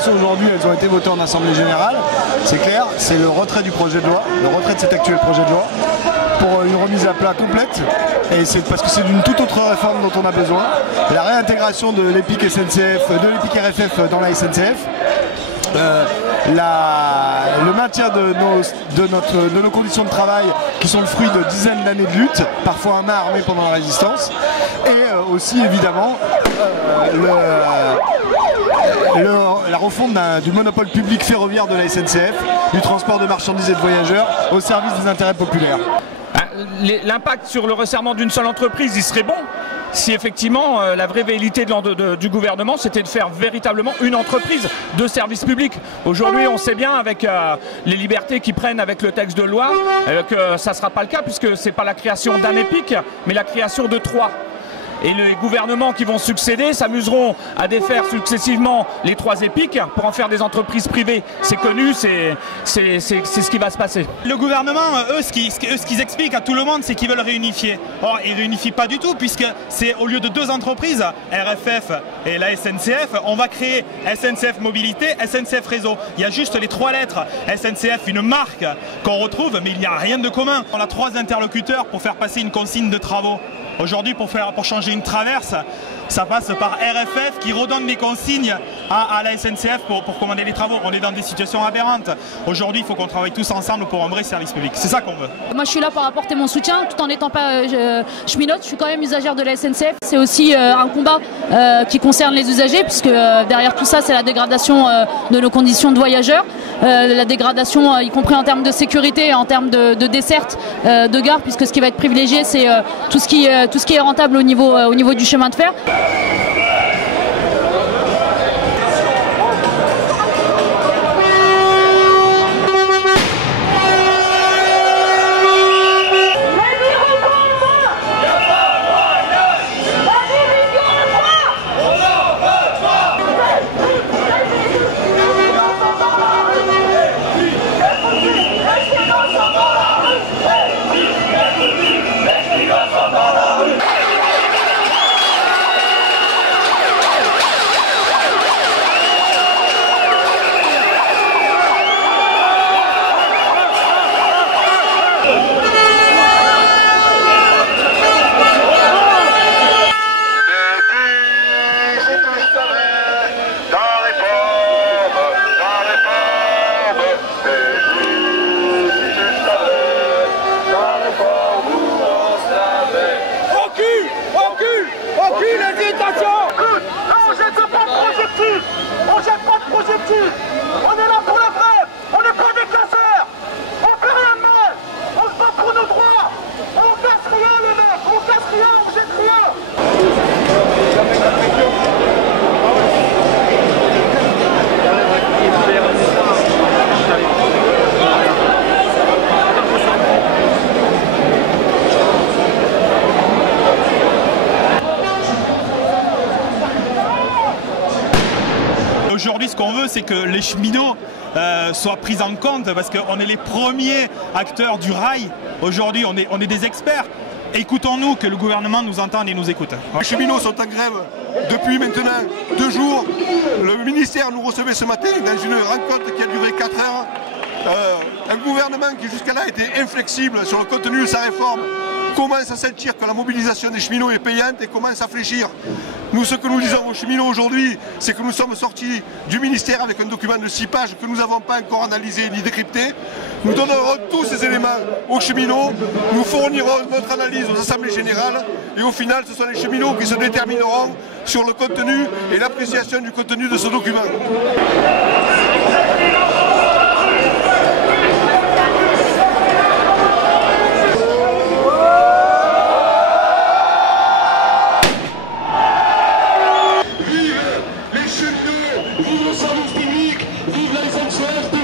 façon, aujourd'hui, elles ont été votées en Assemblée Générale. C'est clair, c'est le retrait du projet de loi, le retrait de cet actuel projet de loi, pour une remise à plat complète. Et c'est parce que c'est d'une toute autre réforme dont on a besoin. La réintégration de l'EPIC SNCF, de l'EPIC RFF dans la SNCF. Le maintien de nos conditions de travail qui sont le fruit de dizaines d'années de lutte, parfois à main armée pendant la résistance, et aussi évidemment la refonte du monopole public ferroviaire de la SNCF, du transport de marchandises et de voyageurs au service des intérêts populaires. L'impact sur le resserrement d'une seule entreprise, il serait bon si effectivement la vraie velléité du gouvernement c'était de faire véritablement une entreprise de service public. Aujourd'hui on sait bien avec les libertés qu'ils prennent avec le texte de loi que ça ne sera pas le cas puisque ce n'est pas la création d'un EPIC mais la création de 3. Et les gouvernements qui vont succéder s'amuseront à défaire successivement les 3 EPIC pour en faire des entreprises privées. C'est connu, c'est ce qui va se passer. Le gouvernement, eux, ce qu'ils expliquent à tout le monde, c'est qu'ils veulent réunifier. Or, ils ne réunifient pas du tout, puisque c'est au lieu de 2 entreprises, RFF et la SNCF, on va créer SNCF Mobilité, SNCF Réseau. Il y a juste les 3 lettres. SNCF, une marque qu'on retrouve, mais il n'y a rien de commun. On a 3 interlocuteurs pour faire passer une consigne de travaux. Aujourd'hui, pour changer une traverse, ça passe par RFF qui redonne les consignes à la SNCF pour commander les travaux. On est dans des situations aberrantes. Aujourd'hui, il faut qu'on travaille tous ensemble pour un vrai service public. C'est ça qu'on veut. Moi, je suis là pour apporter mon soutien, tout en n'étant pas cheminote. Je suis quand même usagère de la SNCF. C'est aussi un combat qui concerne les usagers, puisque derrière tout ça, c'est la dégradation de nos conditions de voyageurs. La dégradation, y compris en termes de sécurité, en termes de desserte de gare, puisque ce qui va être privilégié, c'est tout ce qui est rentable au niveau du chemin de fer. On jette pas de projectiles. On est là pour la grève. On n'est pas des casseurs. On fait rien de mal. On se bat pour nos droits. On casse rien les mecs. On casse rien, on jette rien. Aujourd'hui, ce qu'on veut, c'est que les cheminots soient pris en compte parce qu'on est les premiers acteurs du rail. Aujourd'hui, on est des experts. Écoutons-nous, que le gouvernement nous entende et nous écoute. Les cheminots sont en grève depuis maintenant 2 jours. Le ministère nous recevait ce matin dans une rencontre qui a duré 4 heures. Un gouvernement qui jusqu'à là était inflexible sur le contenu de sa réforme commence à sentir que la mobilisation des cheminots est payante et commence à fléchir. Nous, ce que nous disons aux cheminots aujourd'hui, c'est que nous sommes sortis du ministère avec un document de 6 pages que nous n'avons pas encore analysé ni décrypté. Nous donnerons tous ces éléments aux cheminots, nous fournirons notre analyse aux assemblées générales et au final, ce sont les cheminots qui se détermineront sur le contenu et l'appréciation du contenu de ce document. Vive le service public, vive la SNCF.